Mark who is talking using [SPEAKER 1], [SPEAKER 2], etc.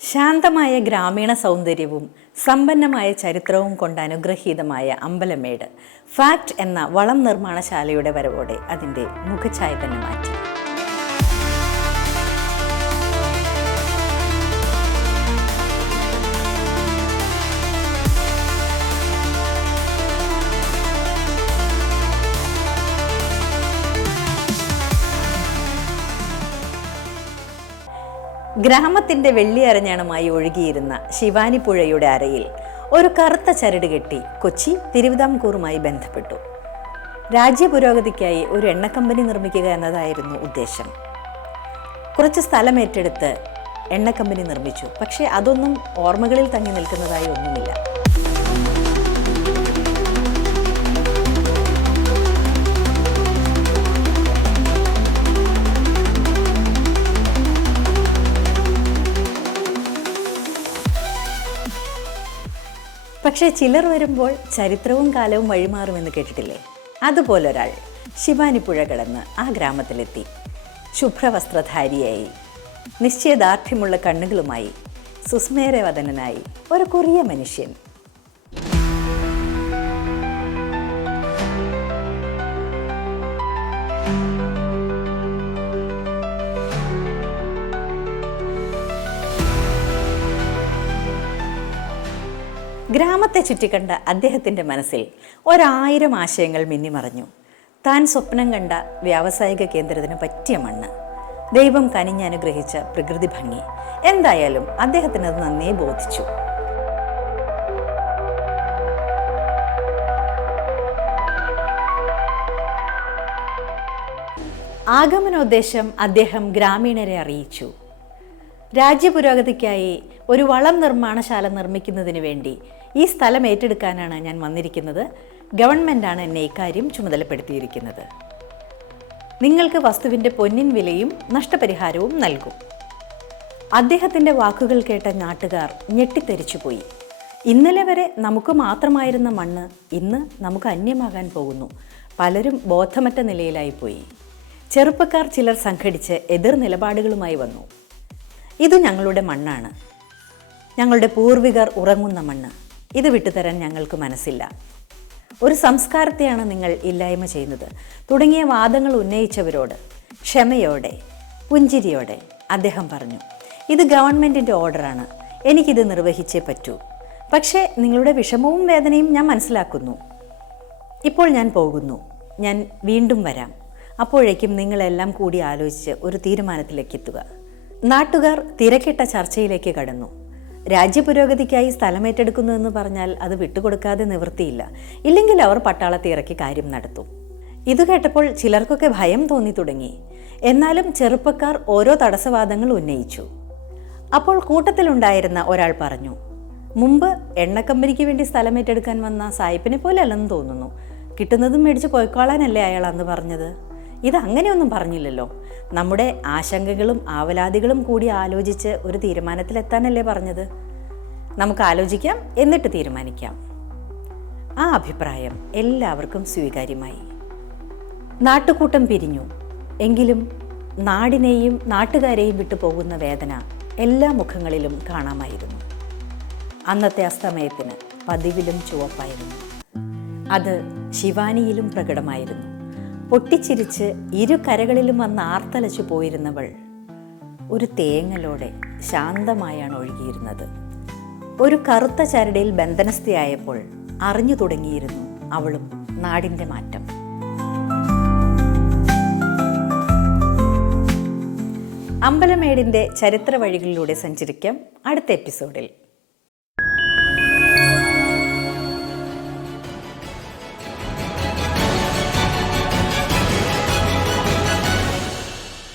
[SPEAKER 1] ശാന്തമായ ഗ്രാമീണ സൗന്ദര്യവും സമ്പന്നമായ ചരിത്രവും കൊണ്ട് അനുഗ്രഹീതമായ അമ്പലമേട്. ഫാക്ട് എന്ന വളം നിർമ്മാണശാലയുടെ വരവോടെ അതിന്റെ മുഖഛായ തന്നെ മാറ്റി. ഗ്രാമത്തിന്റെ വെള്ളിയരഞ്ഞാണുമായി ഒഴുകിയിരുന്ന ശിവാനി പുഴയുടെ അരയിൽ ഒരു കറുത്ത ചരട് കെട്ടി കൊച്ചി തിരുവിതാംകൂറുമായി ബന്ധപ്പെട്ടു. രാജ്യ പുരോഗതിക്കായി ഒരു എണ്ണക്കമ്പനി നിർമ്മിക്കുക എന്നതായിരുന്നു ഉദ്ദേശം. കുറച്ച് സ്ഥലം ഏറ്റെടുത്ത് എണ്ണക്കമ്പനി നിർമ്മിച്ചു. പക്ഷേ അതൊന്നും ഓർമ്മകളിൽ തങ്ങി നിൽക്കുന്നതായി ഒന്നുമില്ല. പക്ഷേ ചിലർ വരുമ്പോൾ ചരിത്രവും കാലവും വഴിമാറുമെന്ന് കേട്ടിട്ടില്ലേ? അതുപോലൊരാൾ ശിവാനിപ്പുഴ കടന്ന് ആ ഗ്രാമത്തിലെത്തി. ശുഭ്രവസ്ത്രധാരിയായി. നിശ്ചയദാർഢ്യമുള്ള കണ്ണുകളുമായി സുസ്മേരവദനായി ഒരു കുറിയ മനുഷ്യൻ. ഗ്രാമത്തെ ചുറ്റിക്കണ്ട അദ്ദേഹത്തിന്റെ മനസ്സിൽ ഒരായിരം ആശയങ്ങൾ മിന്നിമറഞ്ഞു. താൻ സ്വപ്നം കണ്ട വ്യാവസായിക കേന്ദ്രത്തിന് പറ്റിയ മണ്ണ്. ദൈവം കനിഞ്ഞനുഗ്രഹിച്ച പ്രകൃതി ഭംഗി. എന്തായാലും അദ്ദേഹത്തിന് അത് നന്നേ ബോധിച്ചു. ആഗമനോദ്ദേശം അദ്ദേഹം ഗ്രാമീണരെ അറിയിച്ചു. രാജ്യപുരോഗതിക്കായി ഒരു വളം നിർമ്മാണശാല നിർമ്മിക്കുന്നതിന് വേണ്ടി ഈ സ്ഥലം ഏറ്റെടുക്കാനാണ് ഞാൻ വന്നിരിക്കുന്നത്. ഗവൺമെന്റാണ് എന്നെ ഇക്കാര്യം ചുമതലപ്പെടുത്തിയിരിക്കുന്നത്. നിങ്ങൾക്ക് വസ്തുവിന്റെ പൊന്നിൻ വിലയും നഷ്ടപരിഹാരവും നൽകും. അദ്ദേഹത്തിന്റെ വാക്കുകൾ കേട്ട നാട്ടുകാർ ഞെട്ടിത്തെരിച്ചുപോയി ഇന്നലെ വരെ നമുക്ക് മാത്രമായിരുന്ന മണ്ണ് ഇന്ന് നമുക്ക് അന്യമാകാൻ പോകുന്നു. പലരും ബോധമറ്റ നിലയിലായിപ്പോയി. ചെറുപ്പക്കാർ ചിലർ സംഘടിച്ച് എതിർ നിലപാടുകളുമായി വന്നു. ഇത് ഞങ്ങളുടെ മണ്ണാണ്. ഞങ്ങളുടെ പൂർവികർ ഉറങ്ങുന്ന മണ്ണ്. ഇത് വിട്ടുതരാൻ ഞങ്ങൾക്ക് മനസ്സില്ല. ഒരു സംസ്കാരത്തെയാണ് നിങ്ങൾ ഇല്ലായ്മ ചെയ്യുന്നത്. തുടങ്ങിയ വാദങ്ങൾ ഉന്നയിച്ചവരോട് ക്ഷമയോടെ പുഞ്ചിരിയോടെ അദ്ദേഹം പറഞ്ഞു ഇത് ഗവൺമെന്റിന്റെ ഓർഡറാണ്. എനിക്കിത് നിർവഹിച്ചേ പറ്റൂ. പക്ഷേ നിങ്ങളുടെ വിഷമവും വേദനയും ഞാൻ മനസ്സിലാക്കുന്നു. ഇപ്പോൾ ഞാൻ പോകുന്നു. ഞാൻ വീണ്ടും വരാം. അപ്പോഴേക്കും നിങ്ങളെല്ലാം കൂടി ആലോചിച്ച് ഒരു തീരുമാനത്തിലേക്ക് എത്തുക. നാട്ടുകാർ തിരക്കിട്ട ചർച്ചയിലേക്ക് കടന്നു. രാജ്യപുരോഗതിക്കായി സ്ഥലമേറ്റെടുക്കുന്നു എന്ന് പറഞ്ഞാൽ അത് വിട്ടുകൊടുക്കാതെ നിവൃത്തിയില്ല. ഇല്ലെങ്കിൽ അവർ പട്ടാളത്തെ ഇറക്കി കാര്യം നടത്തും. ഇത് കേട്ടപ്പോൾ ചിലർക്കൊക്കെ ഭയം തോന്നി തുടങ്ങി. എന്നാലും ചെറുപ്പക്കാർ ഓരോ തടസ്സവാദങ്ങൾ ഉന്നയിച്ചു. അപ്പോൾ കൂട്ടത്തിലുണ്ടായിരുന്ന ഒരാൾ പറഞ്ഞു മുമ്പ് എണ്ണക്കമ്പനിക്ക് വേണ്ടി സ്ഥലം ഏറ്റെടുക്കാൻ വന്ന സായിപ്പിനെ പോലെ അല്ലെന്ന് തോന്നുന്നു. കിട്ടുന്നതും മേടിച്ച് പോയിക്കോളാനല്ലേ അയാൾ അന്ന് പറഞ്ഞത്? ഇത് അങ്ങനെയൊന്നും പറഞ്ഞില്ലല്ലോ. നമ്മുടെ ആശങ്കകളും ആവലാതികളും കൂടി ആലോചിച്ച് ഒരു തീരുമാനത്തിലെത്താനല്ലേ പറഞ്ഞത്? നമുക്ക് ആലോചിക്കാം എന്നിട്ട് തീരുമാനിക്കാം. ആ അഭിപ്രായം എല്ലാവർക്കും സ്വീകാര്യമായി. നാട്ടുകൂട്ടം പിരിഞ്ഞു. എങ്കിലും നാടിനെയും നാട്ടുകാരെയും വിട്ടു പോകുന്ന വേദന എല്ലാ മുഖങ്ങളിലും കാണാമായിരുന്നു. അന്നത്തെ അസ്തമയത്തിന് പതിവിലും ചുവപ്പായിരുന്നു. അത് ശിവാനിയിലും പ്രകടമായിരുന്നു. പൊട്ടിച്ചിരിച്ച് ഇരു കരകളിലും വന്ന് ആർത്തലച്ചു പോയിരുന്നവൾ ഒരു തേങ്ങലോടെ ശാന്തമായാണ് ഒഴുകിയിരുന്നത്. ഒരു കറുത്ത ചരടിൽ ബന്ധനസ്ഥയായപ്പോൾ അറിഞ്ഞു തുടങ്ങിയിരുന്നു അവളും നാടിന്റെ മാറ്റം. അമ്പലമേടിന്റെ ചരിത്ര വഴികളിലൂടെ സഞ്ചരിക്കാം അടുത്ത എപ്പിസോഡിൽ.